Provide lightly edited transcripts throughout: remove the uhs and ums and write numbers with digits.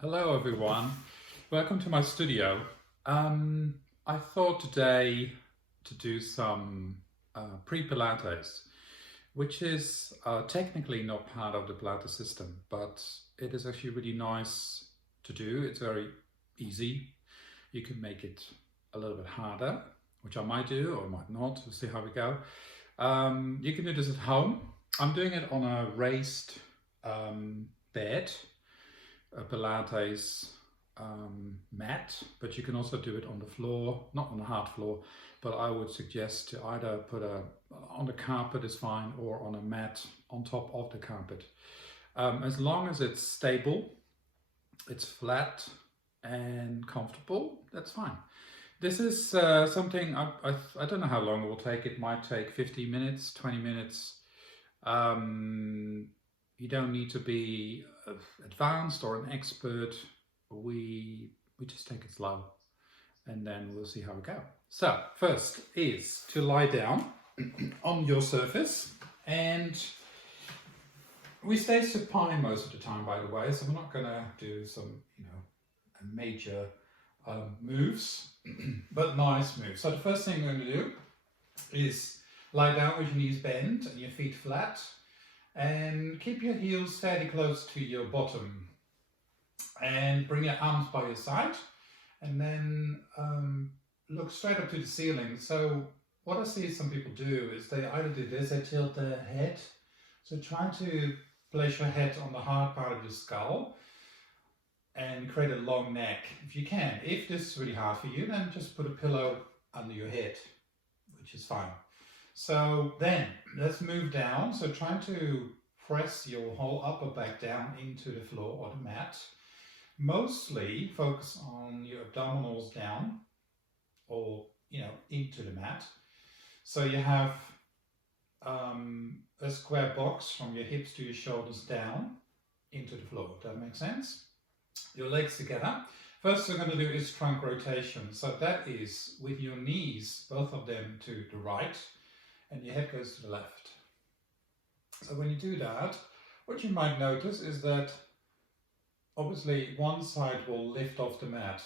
Hello everyone, welcome to my studio. I thought today to do some pre-pilates, which is technically not part of the Pilates system, but it is actually really nice to do. It's very easy. You can make it a little bit harder, which I might do or might not. We'll see how we go. You can do this at home. I'm doing it on a raised bed, a Pilates mat, but you can also do it on the floor, not on the hard floor, but I would suggest to either put on the carpet is fine, or on a mat on top of the carpet. As long as it's stable, it's flat and comfortable, that's fine. This is something, I don't know how long it will take. It might take 15 minutes, 20 minutes. You don't need to be advanced or an expert. We just take it slow and then we'll see how we go. So first is to lie down on your surface, and we stay supine most of the time, by the way, so we're not going to do some major moves, but nice moves. So the first thing we're going to do is lie down with your knees bent and your feet flat, and keep your heels fairly close to your bottom, and bring your arms by your side, and then look straight up to the ceiling. So what I see some people do is they either do this, they tilt their head, so try to place your head on the hard part of your skull and create a long neck if you can. If this is really hard for you, then just put a pillow under your head, which is fine. So then let's move down. So try to press your whole upper back down into the floor or the mat. Mostly focus on your abdominals down, or into the mat. So you have a square box from your hips to your shoulders down into the floor. Does that make sense? Your legs together. First we're going to do is trunk rotation. So that is with your knees, both of them to the right, and your head goes to the left. So when you do that, what you might notice is that obviously one side will lift off the mat,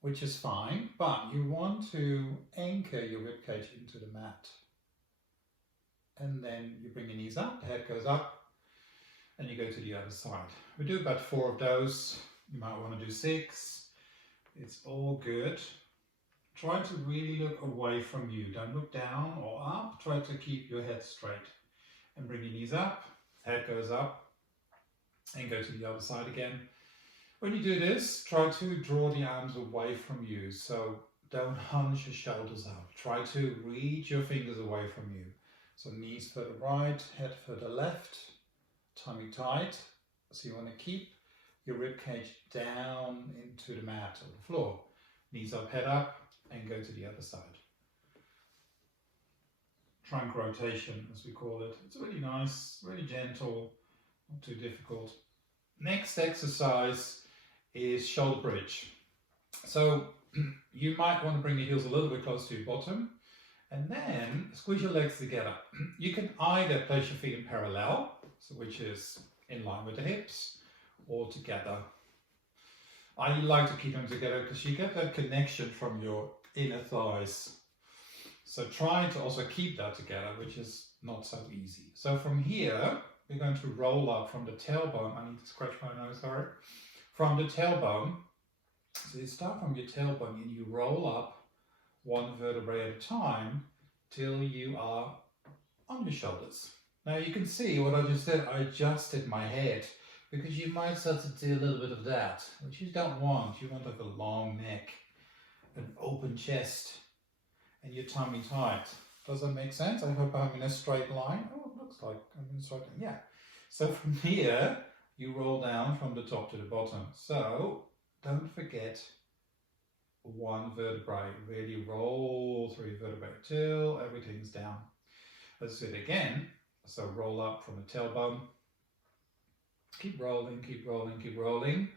which is fine, but you want to anchor your ribcage into the mat. And then you bring your knees up, the head goes up, and you go to the other side. We do about 4 of those. You might want to do 6. It's all good. Try to really look away from you. Don't look down or up. Try to keep your head straight. And bring your knees up, head goes up, and go to the other side again. When you do this, try to draw the arms away from you. So don't hunch your shoulders out. Try to reach your fingers away from you. So knees further right, head further left, tummy tight. So you want to keep your ribcage down into the mat or the floor. Knees up, head up, and go to the other side. Trunk rotation, as we call it. It's really nice, really gentle, not too difficult. Next exercise is shoulder bridge. So you might want to bring the heels a little bit close to your bottom, and then squeeze your legs together. You can either place your feet in parallel, so which is in line with the hips, or together. I like to keep them together because you get that connection from your inner thighs. So try to also keep that together, which is not so easy. So from here, we're going to roll up from the tailbone. I need to scratch my nose, sorry. From the tailbone, so you start from your tailbone and you roll up one vertebrae at a time till you are on your shoulders. Now you can see what I just did. I adjusted my head because you might start to do a little bit of that, which you don't want. You want like a long neck, an open chest, and your tummy tight. Does that make sense? I hope I'm in a straight line. Oh, it looks like I'm in a straight line. Yeah. So from here, you roll down from the top to the bottom. So don't forget one vertebrae. Really roll through your vertebrae till everything's down. Let's do it again. So roll up from the tailbone. Keep rolling, keep rolling, keep rolling.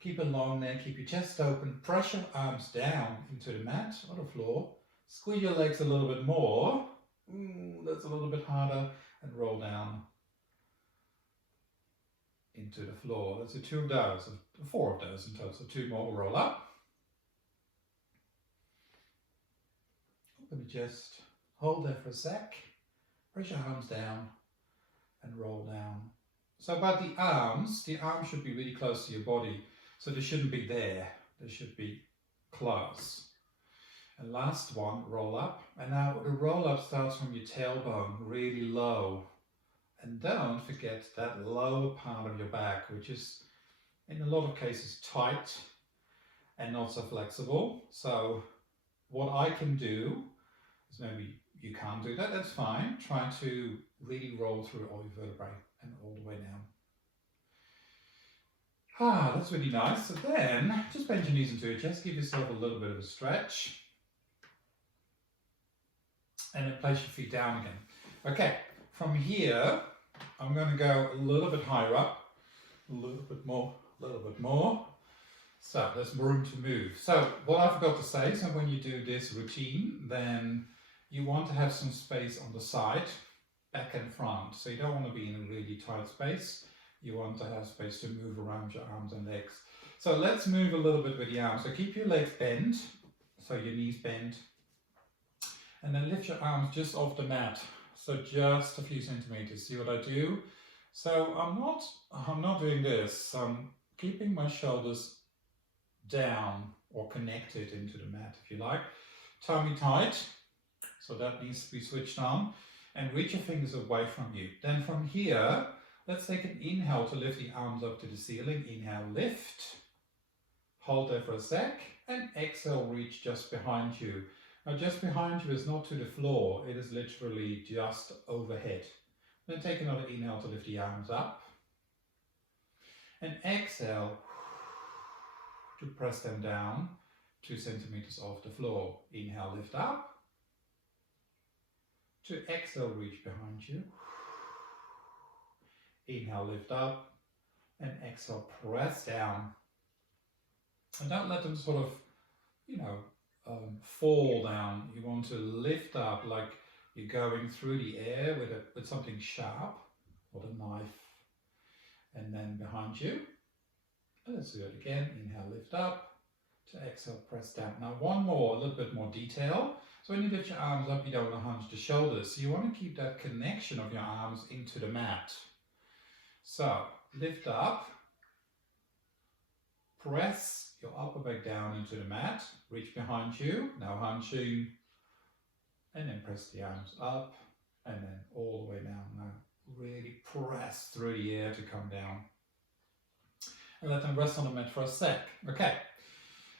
Keep a long neck, keep your chest open. Press your arms down into the mat or the floor. Squeeze your legs a little bit more. That's a little bit harder. And roll down into the floor. Let's do 2 of those. 4 of those in total. So 2 more will roll up. Let me just hold there for a sec. Press your arms down and roll down. So about the arms should be really close to your body. So they shouldn't be there. They should be close. And last one, roll up. And now the roll up starts from your tailbone, really low. And don't forget that lower part of your back, which is in a lot of cases tight and not so flexible. So what I can do is, maybe you can't do that, that's fine. Try to really roll through all your vertebrae and all the way down. That's really nice. So then just bend your knees into your chest, give yourself a little bit of a stretch. And then place your feet down again. Okay, from here, I'm going to go a little bit higher up, a little bit more, a little bit more. So there's room to move. So what I forgot to say, so when you do this routine, then you want to have some space on the side, back and front. So you don't want to be in a really tight space. You want to have space to move around your arms and legs. So let's move a little bit with the arms. So keep your legs bent, so your knees bend. And then lift your arms just off the mat. So just a few centimeters. See what I do? So I'm not doing this. I'm keeping my shoulders down or connected into the mat, if you like. Tummy tight. So that needs to be switched on. And reach your fingers away from you. Then from here, let's take an inhale to lift the arms up to the ceiling. Inhale, lift. Hold there for a sec. And exhale, reach just behind you. Now just behind you is not to the floor, it is literally just overhead. Then take another inhale to lift the arms up. And exhale to press them down 2 centimeters off the floor. Inhale, lift up. To exhale, reach behind you. Inhale, lift up. And exhale, press down. And don't let them sort of, fall down. You want to lift up like you're going through the air with something sharp, or a knife. And then behind you. And let's do it again. Inhale, lift up. To exhale, press down. Now one more, a little bit more detail. So when you lift your arms up, you don't want to hunch the shoulders. So you want to keep that connection of your arms into the mat. So lift up. Press your upper back down into the mat, reach behind you, now hunching, and then press the arms up, and then all the way down. Now really press through the air to come down. And let them rest on the mat for a sec. Okay,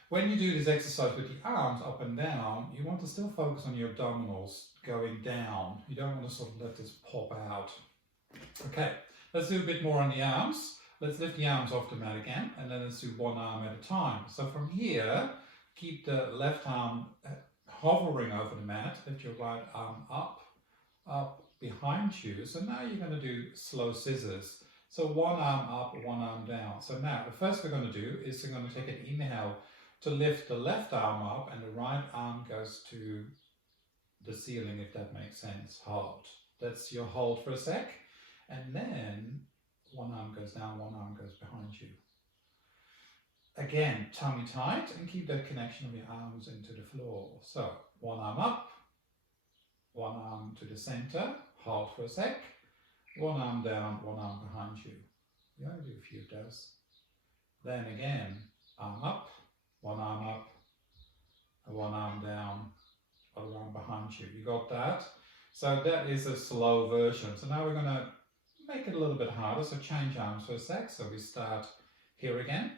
when you do this exercise with the arms up and down, you want to still focus on your abdominals going down. You don't want to sort of let this pop out. Okay, let's do a bit more on the arms. Let's lift the arms off the mat again, and then let's do one arm at a time. So from here, keep the left arm hovering over the mat, lift your right arm up behind you. So now you're going to do slow scissors. So one arm up, one arm down. So now the first we're going to do is we're going to take an inhale to lift the left arm up, and the right arm goes to the ceiling, if that makes sense. Hold. That's your hold for a sec. And then one arm goes down, one arm goes behind you. Again, tummy tight, and keep that connection of your arms into the floor. So, one arm up, one arm to the center, hold for a sec, one arm down, one arm behind you. You only do a few of those. Then again, arm up, and one arm down, other arm behind you. You got that? So that is a slow version. So now we're going to make it a little bit harder, so change arms for a sec. So we start here again.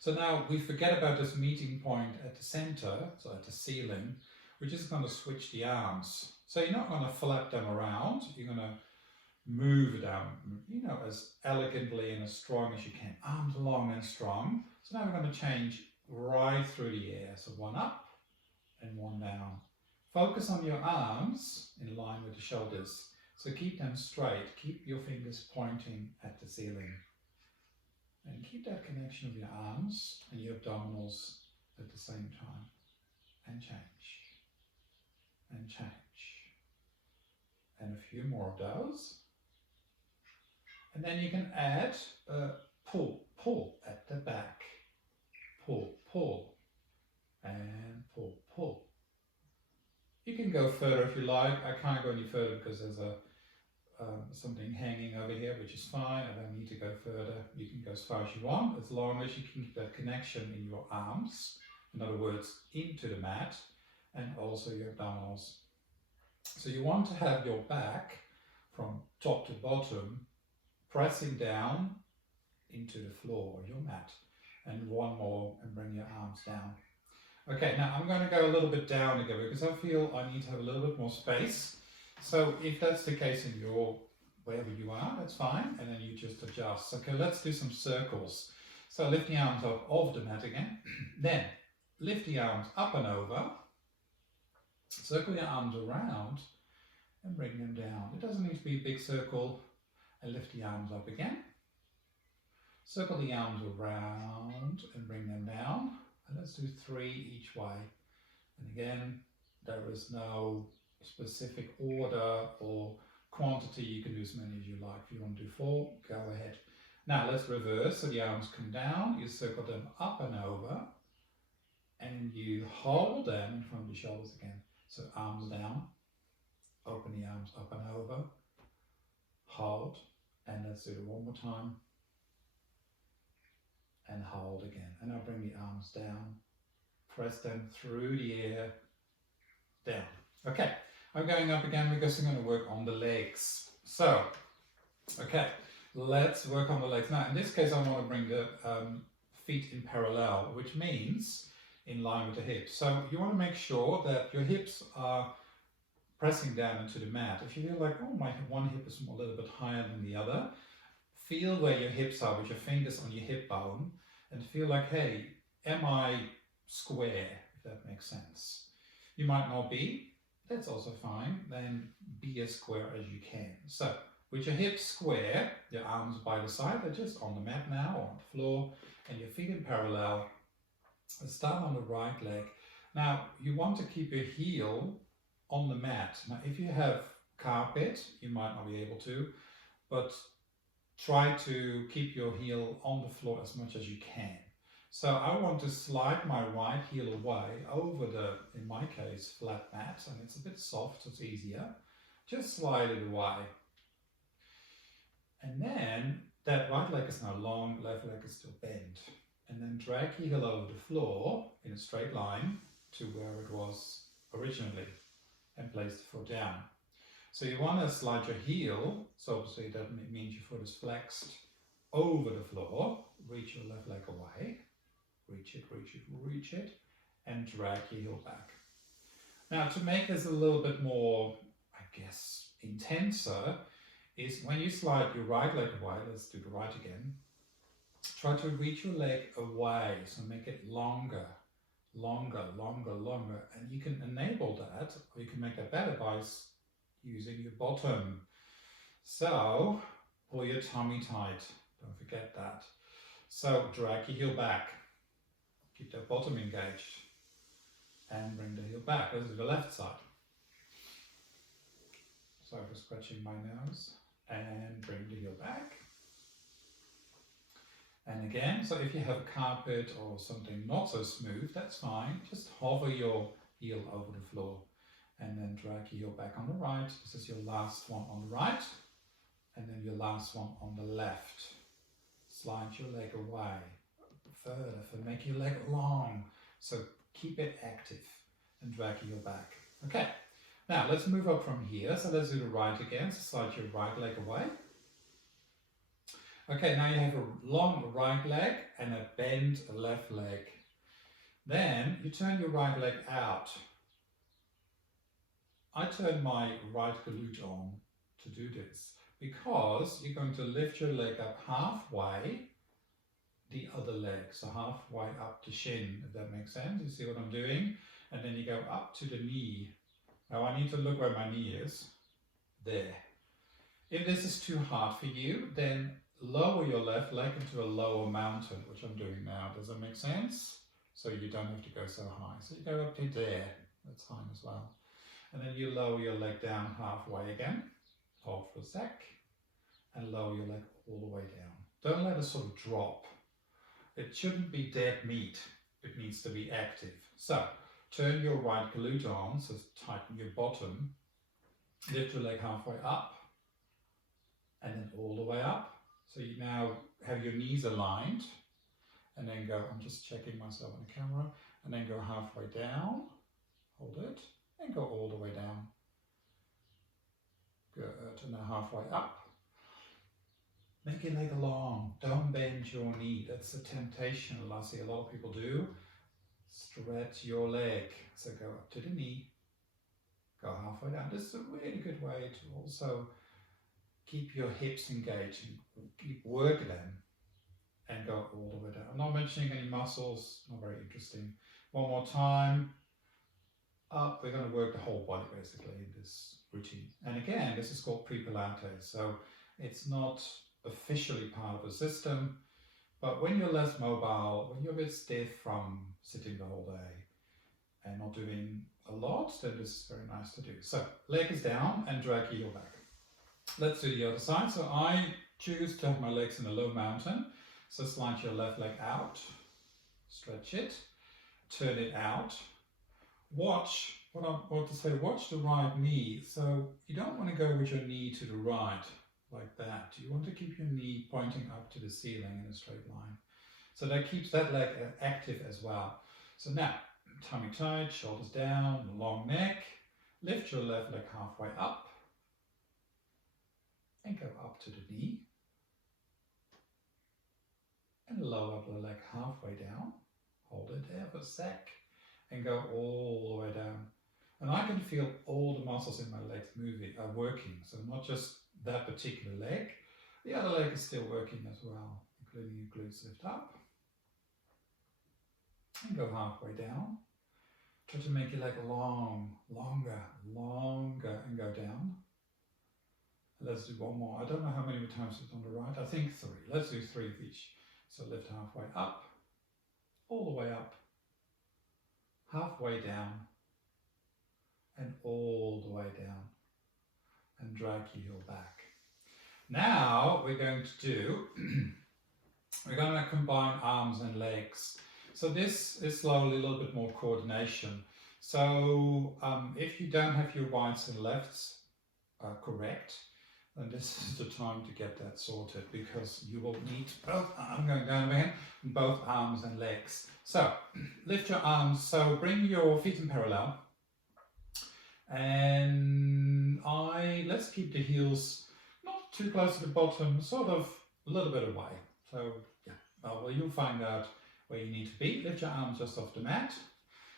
So now we forget about this meeting point at the center, so at the ceiling. We're just going to switch the arms. So you're not going to flap them around, you're going to move them, as elegantly and as strong as you can. Arms long and strong. So now we're going to change right through the air. So one up and one down. Focus on your arms in line with the shoulders. So keep them straight, keep your fingers pointing at the ceiling. And keep that connection of your arms and your abdominals at the same time. And change. And change. And a few more of those. And then you can add a pull at like. I can't go any further because there's something hanging over here, which is fine. I don't need to go further. You can go as far as you want, as long as you can keep that connection in your arms. In other words, into the mat, and also your abdominals. So you want to have your back from top to bottom pressing down into the floor, your mat. And one more, and bring your arms down. Okay, now I'm going to go a little bit down again because I feel I need to have a little bit more space. So if that's the case in your, wherever you are, that's fine. And then you just adjust. Okay, let's do some circles. So lift the arms up off the mat again. Then lift the arms up and over. Circle your arms around and bring them down. It doesn't need to be a big circle. And lift the arms up again. Circle the arms around and bring them down. And let's do 3 each way. And again, there is no specific order or quantity. You can do as many as you like. If you want to do 4, go ahead. Now let's reverse. So the arms come down, you circle them up and over, and you hold them in front of the shoulders again. So arms down, open the arms up and over, hold, and let's do it one more time. And hold again. And now bring the arms down, press them through the air, down. Okay, I'm going up again because I'm going to work on the legs. So, okay, let's work on the legs. Now, in this case, I want to bring the feet in parallel, which means in line with the hips. So you want to make sure that your hips are pressing down into the mat. If you feel like, oh, my one hip is a little bit higher than the other, feel where your hips are with your fingers on your hip bone and feel like, hey, am I square, if that makes sense. You might not be, that's also fine, then be as square as you can. So, with your hips square, your arms by the side, they're just on the mat now, or on the floor, and your feet in parallel. Let's start on the right leg. Now, you want to keep your heel on the mat. Now, if you have carpet, you might not be able to, but try to keep your heel on the floor as much as you can. So I want to slide my right heel away over the, in my case, flat mat, and it's a bit soft, so it's easier. Just slide it away. And then that right leg is now long, left leg is still bent. And then drag your heel over the floor in a straight line to where it was originally and place the foot down. So you want to slide your heel, so obviously that means your foot is flexed over the floor, reach your left leg away, reach it, reach it, reach it, and drag your heel back. Now to make this a little bit more, I guess, intenser, is when you slide your right leg away, let's do the right again, try to reach your leg away, so make it longer, longer, longer, longer, and you can enable that, or you can make that better by using your bottom. So pull your tummy tight, don't forget that. So drag your heel back, keep that bottom engaged, and bring the heel back. This is the left side. Sorry for scratching my nose. And bring the heel back. And again, so if you have a carpet or something not so smooth, that's fine. Just hover your heel over the floor. And then drag your heel back on the right. This is your last one on the right. And then your last one on the left. Slide your leg away. Further, make your leg long. So keep it active. And drag your heel back. Okay, now let's move up from here. So let's do the right again. So slide your right leg away. Okay, now you have a long right leg and a bent left leg. Then you turn your right leg out. I turn my right glute on to do this because you're going to lift your leg up halfway the other leg, so halfway up the shin, if that makes sense. You see what I'm doing? And then you go up to the knee. Now I need to look where my knee is. There. If this is too hard for you, then lower your left leg into a lower mountain, which I'm doing now. Does that make sense? So you don't have to go so high. So you go up to there. That's fine as well. And then you lower your leg down halfway again. Hold for a sec. And lower your leg all the way down. Don't let it sort of drop. It shouldn't be dead meat. It needs to be active. So turn your right glute on, so tighten your bottom Lift your leg halfway up and then all the way up. So you now have your knees aligned and then go, I'm just checking myself on the camera, and then go halfway down, hold it, and go all the way down. Good, and now halfway up. Make your leg long, don't bend your knee. That's a temptation I see a lot of people do. Stretch your leg. So go up to the knee, go halfway down. This is a really good way to also keep your hips engaged and keep working them and go all the way down. I'm not mentioning any muscles, not very interesting. One more time. Up, we're going to work the whole body basically in this routine. And again, this is called Pre-pilates. So it's not officially part of the system, but when you're less mobile, when you're a bit stiff from sitting the whole day and not doing a lot, then this is very nice to do. So leg is down and drag your heel back. Let's do the other side. So I choose to have my legs in a low mountain. So slide your left leg out, stretch it, turn it out. Watch, what I want to say, watch the right knee. So you don't want to go with your knee to the right like that. You want to keep your knee pointing up to the ceiling in a straight line. So that keeps that leg active as well. So now, tummy tight, shoulders down, long neck. Lift your left leg halfway up and go up to the knee. And lower the leg halfway down. Hold it there for a sec and go all the way down. And I can feel all the muscles in my legs working. So not just that particular leg, the other leg is still working as well, including your glutes. Lift up and go halfway down. Try to make your leg long, longer, and go down. Let's do one more. I don't know how many times it's on the right. I think 3. Let's do 3 of each. So lift halfway up, all the way up, halfway down, and all the way down. And drag your heel back. Now we're going to do, we're going to combine arms and legs. So this is slowly a little bit more coordination. So if you don't have your rights and lefts correct, then this is the time to get that sorted, because you will need both, I'm going down again, both arms and legs. So lift your arms, so bring your feet in parallel. And let's keep the heels not too close to the bottom, sort of a little bit away. So yeah, well, you'll find out where you need to be. Lift your arms just off the mat.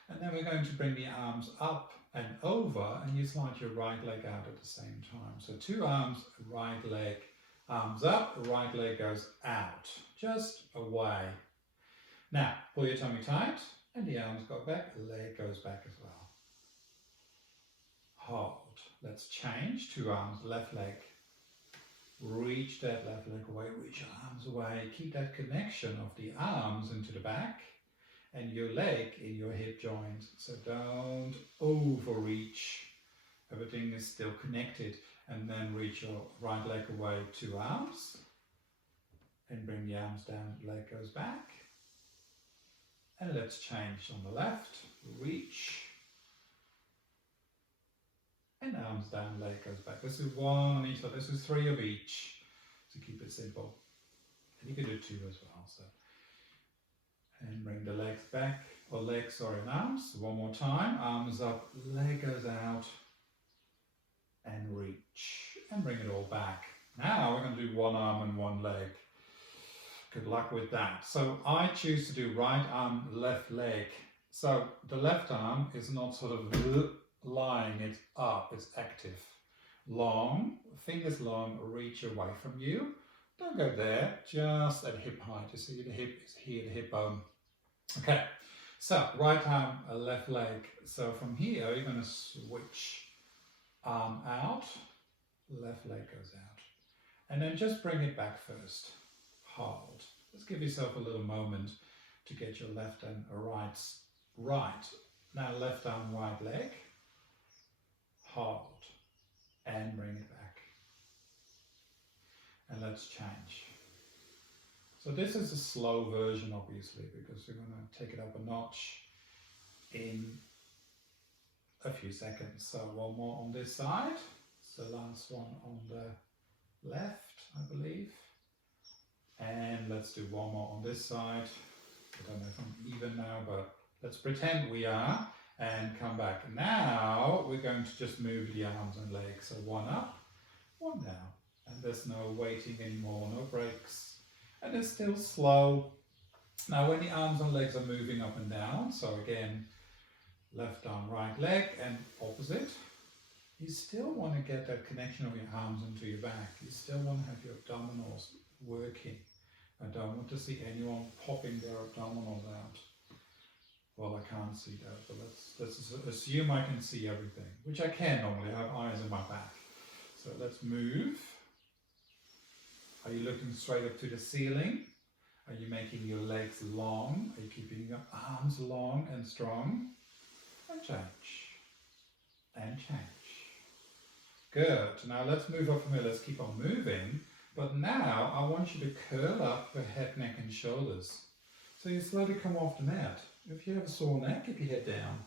And then we're going to bring the arms up and over, and you slide your right leg out at the same time. So 2 arms, right leg, arms up, right leg goes out, just away. Now, pull your tummy tight, and the arms go back, the leg goes back as well. Hold. Let's change. 2 arms, left leg. Reach that left leg away, reach your arms away. Keep that connection of the arms into the back and your leg in your hip joint. So don't overreach. Everything is still connected. And then reach your right leg away, 2 arms. And bring the arms down, leg goes back. And let's change on the left. Reach. And arms down, leg goes back. This is 1 on each side. This is 3 of each to keep it simple. And you can do 2 as well. So, and bring the legs back, or legs, sorry, and arms. 1 more time. Arms up, leg goes out, and reach. And bring it all back. Now we're going to do 1 arm and 1 leg. Good luck with that. So I choose to do right arm, left leg. So the left arm is not sort of lying, it's up, it's active. Long, fingers long, reach away from you. Don't go there, just at hip height. You see the hip is here, the hip bone. Okay, so right arm, left leg. So from here, you're going to switch arm out, left leg goes out. And then just bring it back first. Hold. Just give yourself a little moment to get your left and right. Now left arm, right leg. Hold and bring it back. And let's change. So this is a slow version, obviously, because we're going to take it up a notch in a few seconds. So 1 more on this side. It's the last one on the left, I believe. And let's do one more on this side. I don't know if I'm even now, but let's pretend we are and come back. Now we're going to just move the arms and legs. So one up, one down. And there's no waiting anymore, no breaks. And it's still slow. Now when the arms and legs are moving up and down, so again, left arm, right leg, and opposite, you still want to get that connection of your arms into your back. You still want to have your abdominals working. I don't want to see anyone popping their abdominals out. Well, I can't see that, but let's assume I can see everything, which I can normally. I have eyes in my back. So let's move. Are you looking straight up to the ceiling? Are you making your legs long? Are you keeping your arms long and strong? And change. And change. Good. Now let's move up from here. Let's keep on moving. But now I want you to curl up the head, neck and shoulders. So you slowly come off the mat. If you have a sore neck, keep your head down.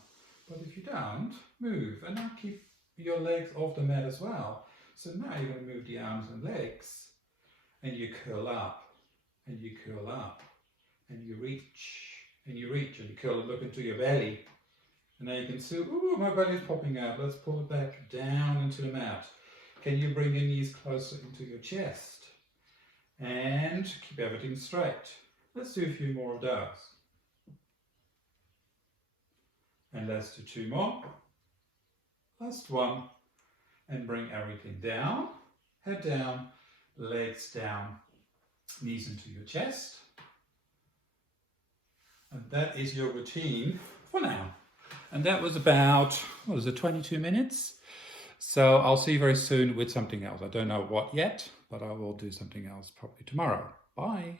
But if you don't, move. And now keep your legs off the mat as well. So now you're going to move the arms and legs. And you curl up. And you curl up. And you reach. And you reach. And you curl and look into your belly. And now you can see, ooh, my belly's popping out. Let's pull it back down into the mat. Can you bring your knees closer into your chest? And keep everything straight. Let's do a few more of those. And let's do two more. Last one. And bring everything down. Head down, legs down, knees into your chest. And that is your routine for now. And that was about, what was it, 22 minutes? So I'll see you very soon with something else. I don't know what yet, but I will do something else probably tomorrow. Bye.